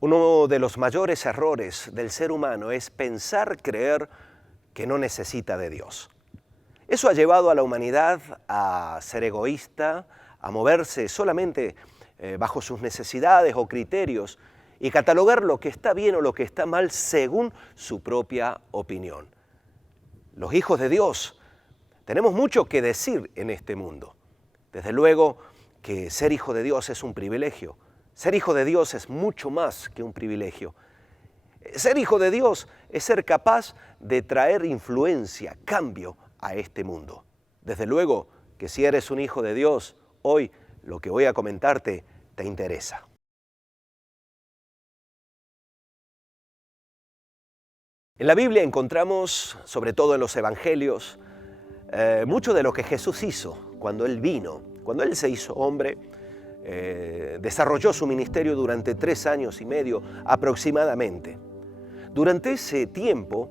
Uno de los mayores errores del ser humano es creer que no necesita de Dios. Eso ha llevado a la humanidad a ser egoísta, a moverse solamente bajo sus necesidades o criterios y catalogar lo que está bien o lo que está mal según su propia opinión. Los hijos de Dios tenemos mucho que decir en este mundo. Desde luego que ser hijo de Dios es un privilegio. Ser hijo de Dios es mucho más que un privilegio. Ser hijo de Dios es ser capaz de traer influencia, cambio a este mundo. Desde luego que si eres un hijo de Dios, hoy lo que voy a comentarte te interesa. En la Biblia encontramos, sobre todo en los evangelios, mucho de lo que Jesús hizo cuando Él vino, cuando Él se hizo hombre. Desarrolló su ministerio durante 3 años y medio aproximadamente. Durante ese tiempo,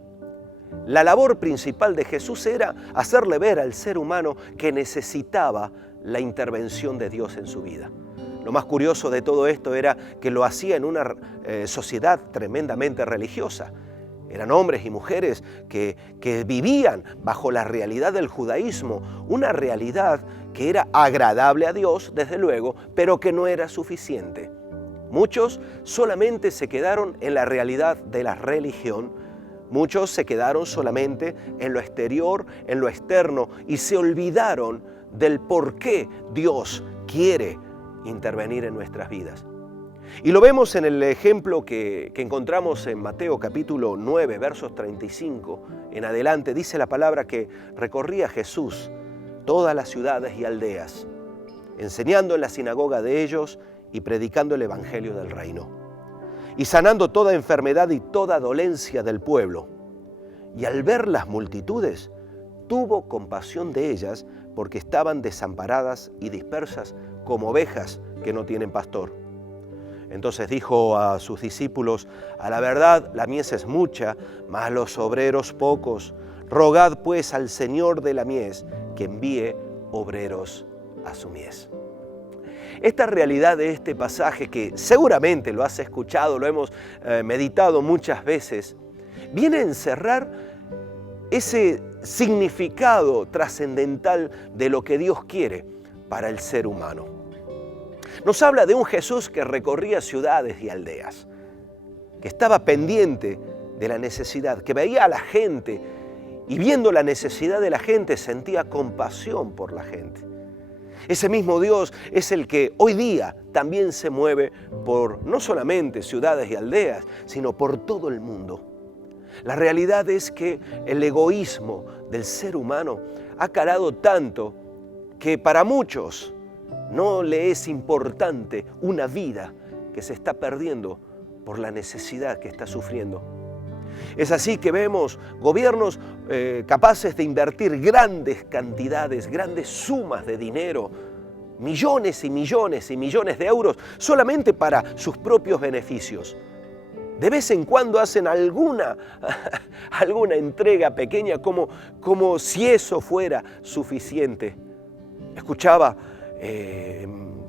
la labor principal de Jesús era hacerle ver al ser humano que necesitaba la intervención de Dios en su vida. Lo más curioso de todo esto era que lo hacía en una sociedad tremendamente religiosa. Eran hombres y mujeres que vivían bajo la realidad del judaísmo, una realidad que era agradable a Dios, desde luego, pero que no era suficiente. Muchos solamente se quedaron en la realidad de la religión, muchos se quedaron solamente en lo exterior, en lo externo, y se olvidaron del por qué Dios quiere intervenir en nuestras vidas. Y lo vemos en el ejemplo que encontramos en Mateo capítulo 9, versos 35 en adelante. Dice la palabra que recorría Jesús todas las ciudades y aldeas, enseñando en la sinagoga de ellos y predicando el evangelio del reino, y sanando toda enfermedad y toda dolencia del pueblo. Y al ver las multitudes, tuvo compasión de ellas, porque estaban desamparadas y dispersas como ovejas que no tienen pastor. Entonces dijo a sus discípulos: a la verdad, la mies es mucha, mas los obreros pocos. Rogad pues al Señor de la mies que envíe obreros a su mies. Esta realidad de este pasaje, que seguramente lo has escuchado, lo hemos meditado muchas veces, viene a encerrar ese significado trascendental de lo que Dios quiere para el ser humano. Nos habla de un Jesús que recorría ciudades y aldeas, que estaba pendiente de la necesidad, que veía a la gente y viendo la necesidad de la gente sentía compasión por la gente. Ese mismo Dios es el que hoy día también se mueve por no solamente ciudades y aldeas, sino por todo el mundo. La realidad es que el egoísmo del ser humano ha calado tanto que para muchos no le es importante una vida que se está perdiendo por la necesidad que está sufriendo. Es así que vemos gobiernos capaces de invertir grandes cantidades, grandes sumas de dinero, millones y millones y millones de euros solamente para sus propios beneficios. De vez en cuando hacen alguna entrega pequeña como si eso fuera suficiente. Escuchaba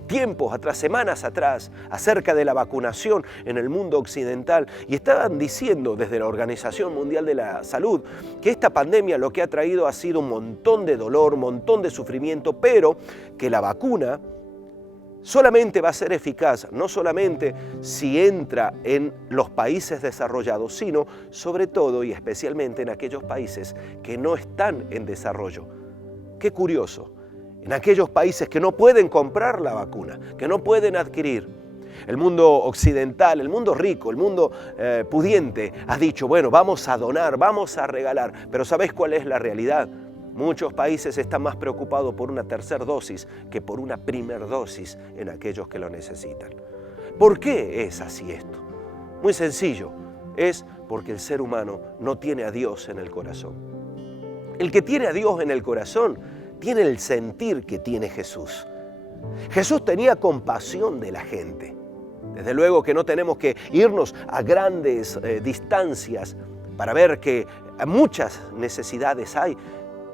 tiempos atrás, semanas atrás, acerca de la vacunación en el mundo occidental, y estaban diciendo desde la Organización Mundial de la Salud que esta pandemia lo que ha traído ha sido un montón de dolor, un montón de sufrimiento, pero que la vacuna solamente va a ser eficaz, no solamente si entra en los países desarrollados, sino sobre todo y especialmente en aquellos países que no están en desarrollo. Qué curioso. En aquellos países que no pueden comprar la vacuna, que no pueden adquirir. El mundo occidental, el mundo rico, el mundo pudiente ha dicho, bueno, vamos a donar, vamos a regalar. Pero ¿sabéis cuál es la realidad? Muchos países están más preocupados por una tercera dosis que por una primera dosis en aquellos que lo necesitan. ¿Por qué es así esto? Muy sencillo, es porque el ser humano no tiene a Dios en el corazón. El que tiene a Dios en el corazón tiene el sentir que tiene Jesús. Jesús tenía compasión de la gente. Desde luego que no tenemos que irnos a grandes distancias para ver que muchas necesidades hay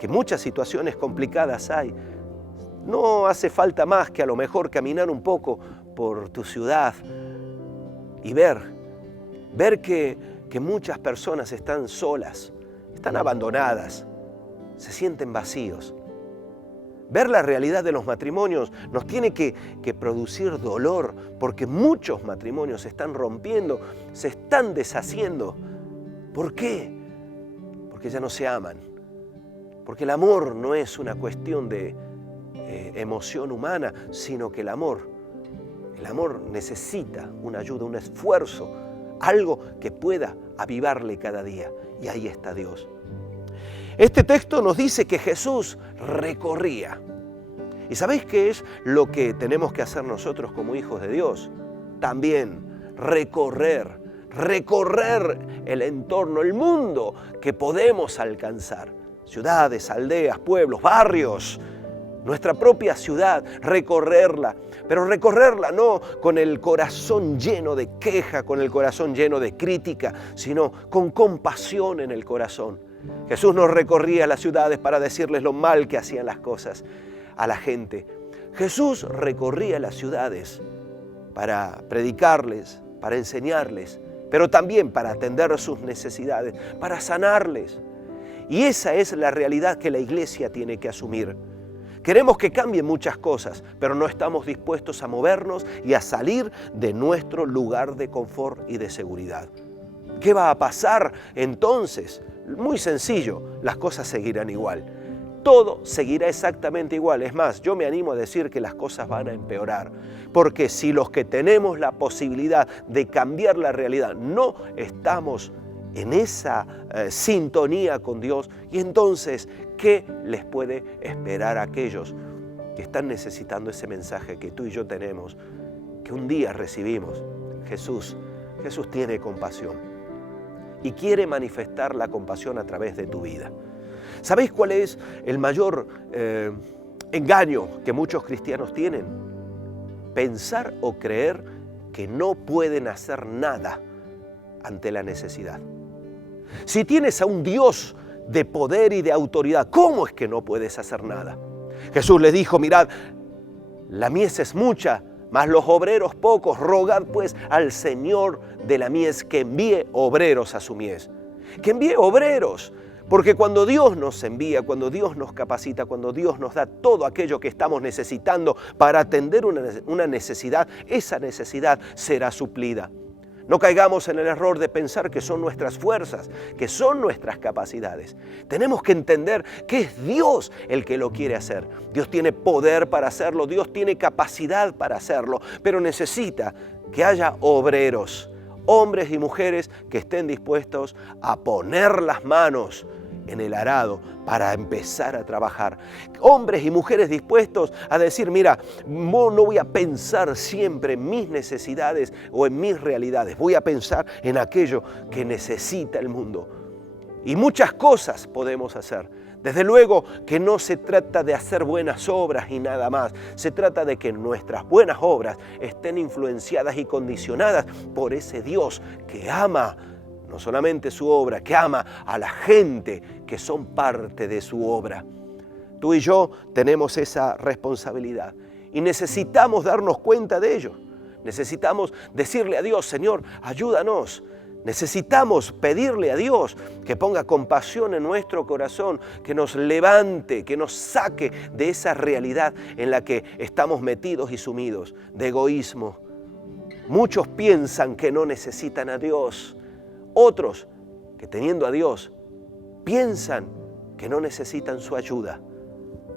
que muchas situaciones complicadas hay. No hace falta más que a lo mejor caminar un poco por tu ciudad y ver que muchas personas están solas, están abandonadas, se sienten vacíos. Ver la realidad de los matrimonios nos tiene que producir dolor, porque muchos matrimonios se están rompiendo, se están deshaciendo. ¿Por qué? Porque ya no se aman. Porque el amor no es una cuestión de emoción humana, sino que el amor necesita una ayuda, un esfuerzo, algo que pueda avivarle cada día. Y ahí está Dios. Este texto nos dice que Jesús recorría. ¿Y sabéis qué es lo que tenemos que hacer nosotros como hijos de Dios? También recorrer el entorno, el mundo que podemos alcanzar. Ciudades, aldeas, pueblos, barrios, nuestra propia ciudad, recorrerla. Pero recorrerla no con el corazón lleno de queja, con el corazón lleno de crítica, sino con compasión en el corazón. Jesús no recorría las ciudades para decirles lo mal que hacían las cosas a la gente. Jesús recorría las ciudades para predicarles, para enseñarles, pero también para atender sus necesidades, para sanarles. Y esa es la realidad que la iglesia tiene que asumir. Queremos que cambien muchas cosas, pero no estamos dispuestos a movernos y a salir de nuestro lugar de confort y de seguridad. ¿Qué va a pasar entonces? Muy sencillo, las cosas seguirán igual. Todo seguirá exactamente igual. Es más, yo me animo a decir que las cosas van a empeorar. Porque si los que tenemos la posibilidad de cambiar la realidad no estamos en esa sintonía con Dios, y entonces, ¿qué les puede esperar a aquellos que están necesitando ese mensaje que tú y yo tenemos, que un día recibimos? Jesús tiene compasión y quiere manifestar la compasión a través de tu vida. ¿Sabéis cuál es el mayor engaño que muchos cristianos tienen? Pensar o creer que no pueden hacer nada ante la necesidad. Si tienes a un Dios de poder y de autoridad, ¿cómo es que no puedes hacer nada? Jesús les dijo, mirad, la mies es mucha, mas los obreros pocos. Rogad pues al Señor de la mies que envíe obreros a su mies. Que envíe obreros. Porque cuando Dios nos envía, cuando Dios nos capacita, cuando Dios nos da todo aquello que estamos necesitando para atender una necesidad, esa necesidad será suplida. No caigamos en el error de pensar que son nuestras fuerzas, que son nuestras capacidades. Tenemos que entender que es Dios el que lo quiere hacer. Dios tiene poder para hacerlo, Dios tiene capacidad para hacerlo, pero necesita que haya obreros, hombres y mujeres que estén dispuestos a poner las manos en el arado para empezar a trabajar. Hombres y mujeres dispuestos a decir, mira, no voy a pensar siempre en mis necesidades o en mis realidades, voy a pensar en aquello que necesita el mundo. Y muchas cosas podemos hacer. Desde luego que no se trata de hacer buenas obras y nada más. Se trata de que nuestras buenas obras estén influenciadas y condicionadas por ese Dios que ama no solamente su obra, que ama a la gente que son parte de su obra. Tú y yo tenemos esa responsabilidad y necesitamos darnos cuenta de ello. Necesitamos decirle a Dios, Señor, ayúdanos. Necesitamos pedirle a Dios que ponga compasión en nuestro corazón, que nos levante, que nos saque de esa realidad en la que estamos metidos y sumidos, de egoísmo. Muchos piensan que no necesitan a Dios. Otros, que teniendo a Dios, piensan que no necesitan su ayuda.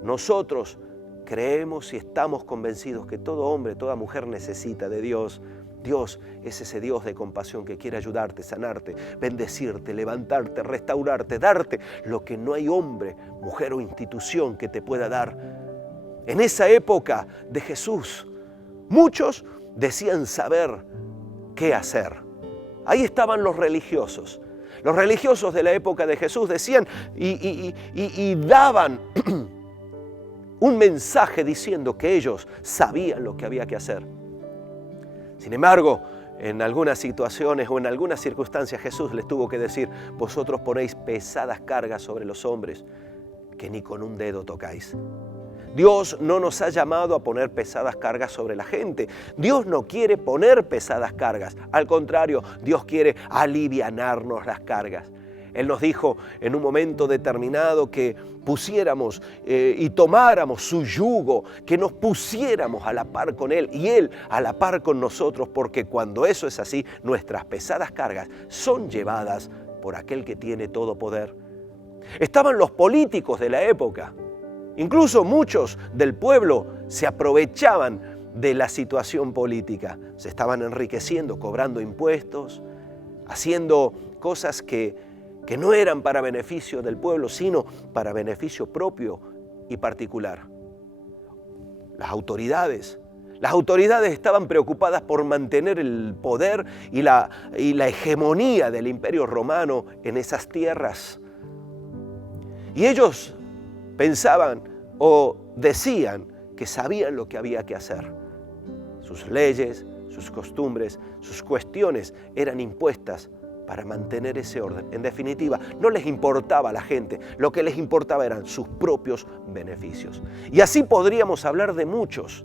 Nosotros creemos y estamos convencidos que todo hombre, toda mujer necesita de Dios. Dios es ese Dios de compasión que quiere ayudarte, sanarte, bendecirte, levantarte, restaurarte, darte lo que no hay hombre, mujer o institución que te pueda dar. En esa época de Jesús, muchos decían saber qué hacer. Ahí estaban los religiosos. Los religiosos de la época de Jesús decían y daban un mensaje diciendo que ellos sabían lo que había que hacer. Sin embargo, en algunas situaciones o en algunas circunstancias Jesús les tuvo que decir, vosotros ponéis pesadas cargas sobre los hombres que ni con un dedo tocáis. Dios no nos ha llamado a poner pesadas cargas sobre la gente. Dios no quiere poner pesadas cargas. Al contrario, Dios quiere alivianarnos las cargas. Él nos dijo en un momento determinado que pusiéramos y tomáramos su yugo, que nos pusiéramos a la par con Él y Él a la par con nosotros, porque cuando eso es así, nuestras pesadas cargas son llevadas por aquel que tiene todo poder. Estaban los políticos de la época. Incluso muchos del pueblo se aprovechaban de la situación política. Se estaban enriqueciendo, cobrando impuestos, haciendo cosas que no eran para beneficio del pueblo, sino para beneficio propio y particular. Las autoridades estaban preocupadas por mantener el poder y la hegemonía del Imperio Romano en esas tierras. Y ellos pensaban o decían que sabían lo que había que hacer. Sus leyes, sus costumbres, sus cuestiones eran impuestas para mantener ese orden. En definitiva, no les importaba a la gente, lo que les importaba eran sus propios beneficios. Y así podríamos hablar de muchos.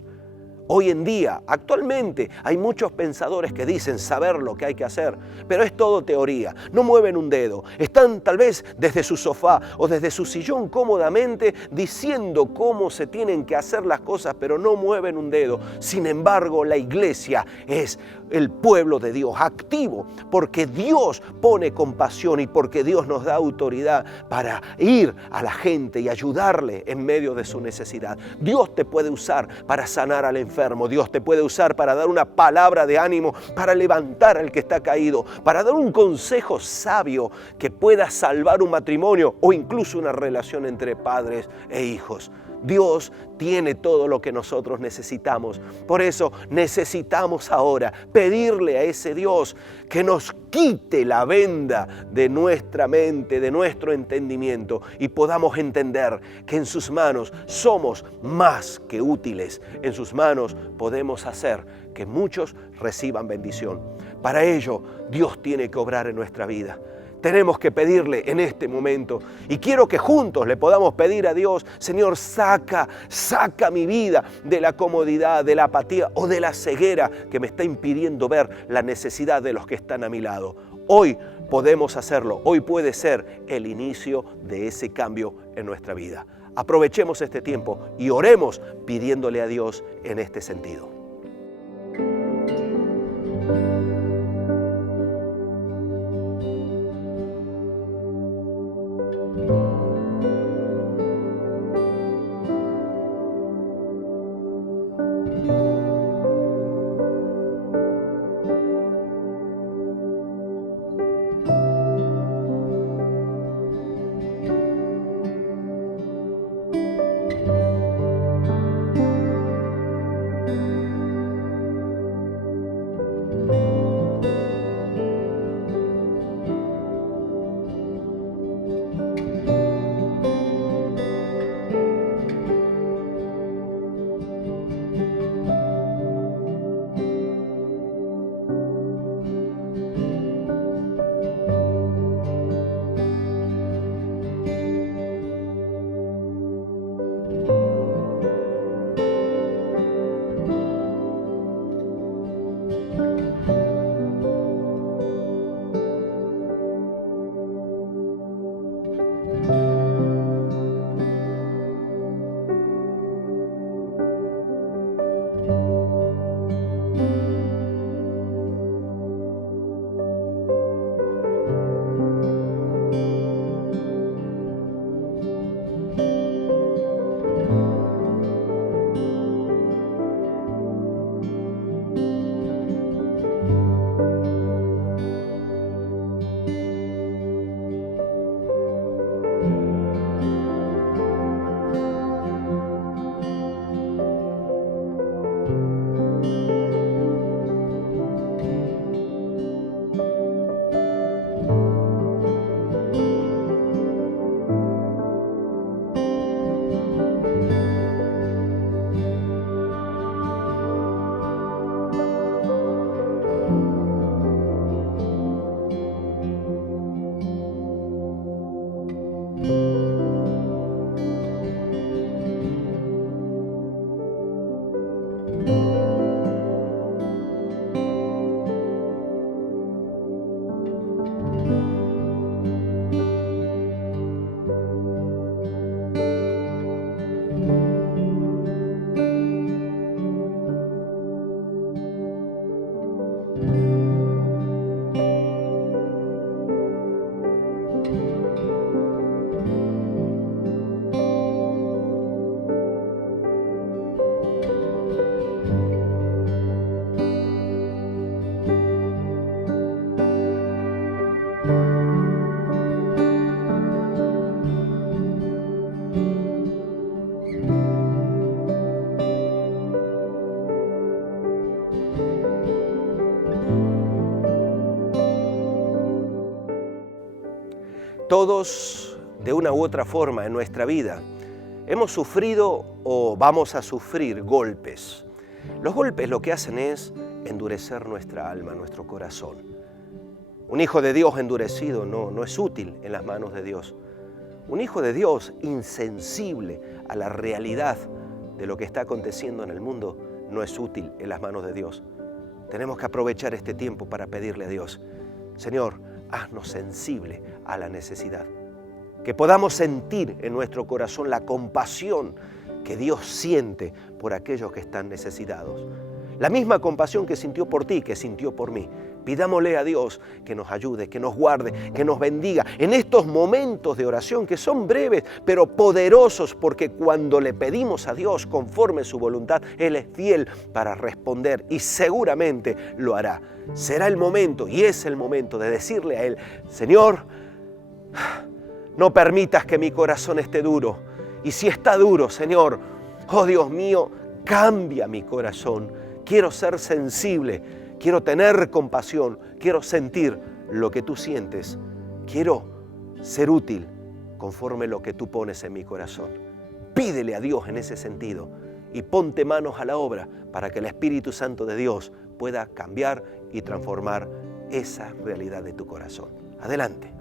Hoy en día, actualmente, hay muchos pensadores que dicen saber lo que hay que hacer, pero es todo teoría, no mueven un dedo. Están tal vez desde su sofá o desde su sillón cómodamente diciendo cómo se tienen que hacer las cosas, pero no mueven un dedo. Sin embargo, la iglesia es el pueblo de Dios activo, porque Dios pone compasión y porque Dios nos da autoridad para ir a la gente y ayudarle en medio de su necesidad. Dios te puede usar para sanar al enfermo. Dios te puede usar para dar una palabra de ánimo, para levantar al que está caído, para dar un consejo sabio que pueda salvar un matrimonio o incluso una relación entre padres e hijos. Dios tiene todo lo que nosotros necesitamos. Por eso necesitamos ahora pedirle a ese Dios que nos quite la venda de nuestra mente, de nuestro entendimiento y podamos entender que en sus manos somos más que útiles. En sus manos podemos hacer que muchos reciban bendición. Para ello, Dios tiene que obrar en nuestra vida. Tenemos que pedirle en este momento y quiero que juntos le podamos pedir a Dios: Señor, saca mi vida de la comodidad, de la apatía o de la ceguera que me está impidiendo ver la necesidad de los que están a mi lado. Hoy podemos hacerlo, hoy puede ser el inicio de ese cambio en nuestra vida. Aprovechemos este tiempo y oremos pidiéndole a Dios en este sentido. Todos, de una u otra forma en nuestra vida, hemos sufrido o vamos a sufrir golpes. Los golpes lo que hacen es endurecer nuestra alma, nuestro corazón. Un hijo de Dios endurecido no es útil en las manos de Dios. Un hijo de Dios insensible a la realidad de lo que está aconteciendo en el mundo no es útil en las manos de Dios. Tenemos que aprovechar este tiempo para pedirle a Dios: Señor, haznos sensible a la necesidad. Que podamos sentir en nuestro corazón la compasión que Dios siente por aquellos que están necesitados. La misma compasión que sintió por ti, que sintió por mí. Pidámosle a Dios que nos ayude, que nos guarde, que nos bendiga en estos momentos de oración que son breves, pero poderosos, porque cuando le pedimos a Dios conforme su voluntad, Él es fiel para responder y seguramente lo hará. Será el momento, y es el momento de decirle a Él: Señor, no permitas que mi corazón esté duro. Y si está duro, Señor, oh Dios mío, cambia mi corazón. Quiero ser sensible, quiero tener compasión, quiero sentir lo que tú sientes. Quiero ser útil conforme lo que tú pones en mi corazón. Pídele a Dios en ese sentido y ponte manos a la obra para que el Espíritu Santo de Dios pueda cambiar y transformar esa realidad de tu corazón. Adelante.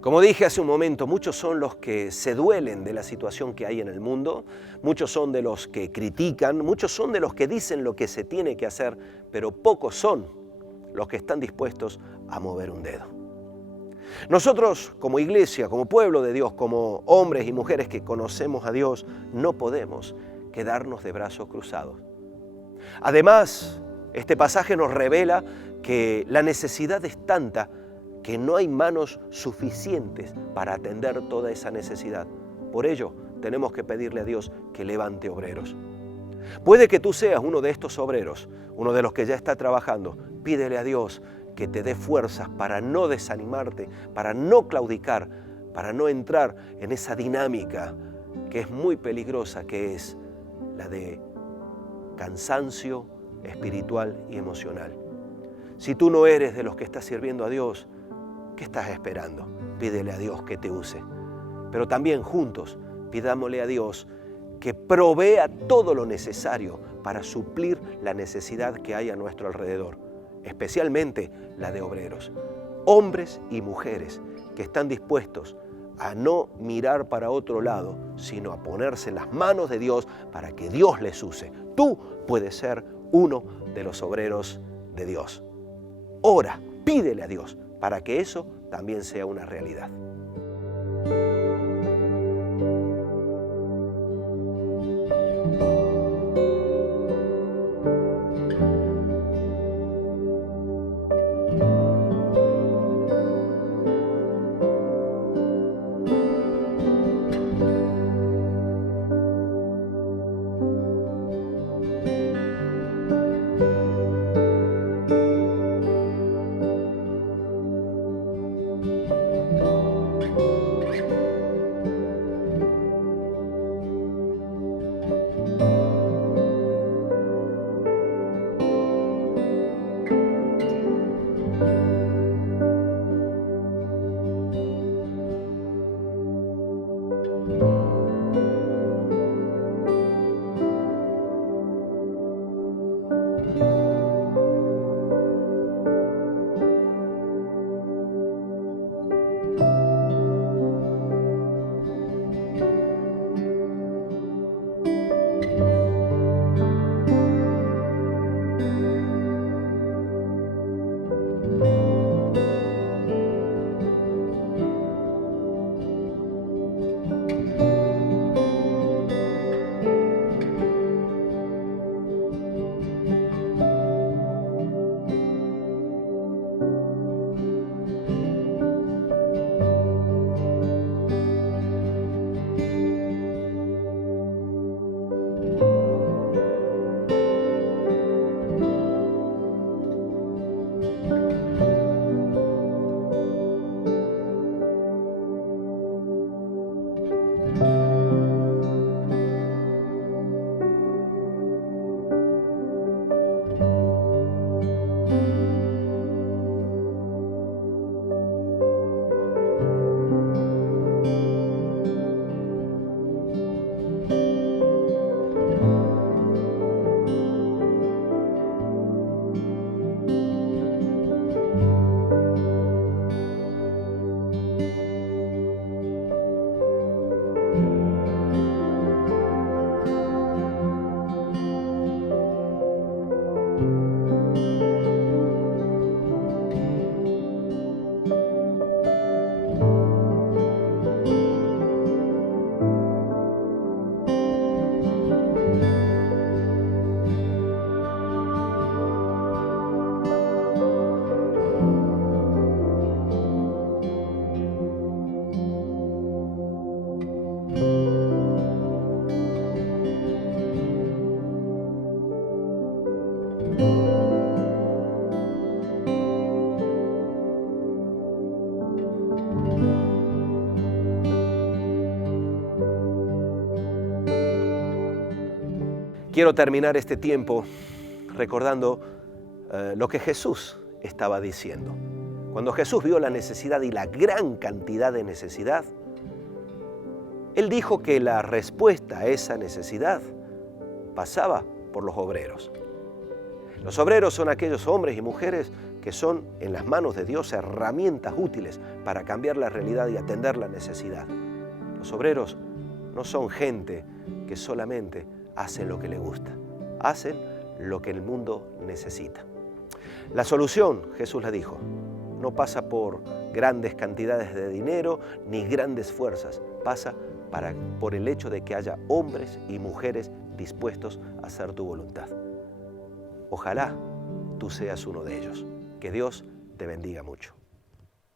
Como dije hace un momento, muchos son los que se duelen de la situación que hay en el mundo, muchos son de los que critican, muchos son de los que dicen lo que se tiene que hacer, pero pocos son los que están dispuestos a mover un dedo. Nosotros como iglesia, como pueblo de Dios, como hombres y mujeres que conocemos a Dios, no podemos quedarnos de brazos cruzados. Además Este pasaje nos revela que la necesidad es tanta que no hay manos suficientes para atender toda esa necesidad. Por ello, tenemos que pedirle a Dios que levante obreros. Puede que tú seas uno de estos obreros, uno de los que ya está trabajando. Pídele a Dios que te dé fuerzas para no desanimarte, para no claudicar, para no entrar en esa dinámica que es muy peligrosa, que es la de cansancio espiritual y emocional. Si tú no eres de los que estás sirviendo a Dios, ¿qué estás esperando? Pídele a Dios que te use. Pero también juntos pidámosle a Dios que provea todo lo necesario para suplir la necesidad que hay a nuestro alrededor, especialmente la de obreros, hombres y mujeres que están dispuestos a no mirar para otro lado, sino a ponerse en las manos de Dios para que Dios les use. Tú puedes ser uno de los obreros de Dios. Ora, pídele a Dios para que eso también sea una realidad. Quiero terminar este tiempo recordando lo que Jesús estaba diciendo. Cuando Jesús vio la necesidad y la gran cantidad de necesidad, Él dijo que la respuesta a esa necesidad pasaba por los obreros. Los obreros son aquellos hombres y mujeres que son en las manos de Dios herramientas útiles para cambiar la realidad y atender la necesidad. Los obreros no son gente que solamente hacen lo que les gusta, hacen lo que el mundo necesita. La solución, Jesús la dijo, no pasa por grandes cantidades de dinero ni grandes fuerzas, pasa por el hecho de que haya hombres y mujeres dispuestos a hacer tu voluntad. Ojalá tú seas uno de ellos. Que Dios te bendiga mucho.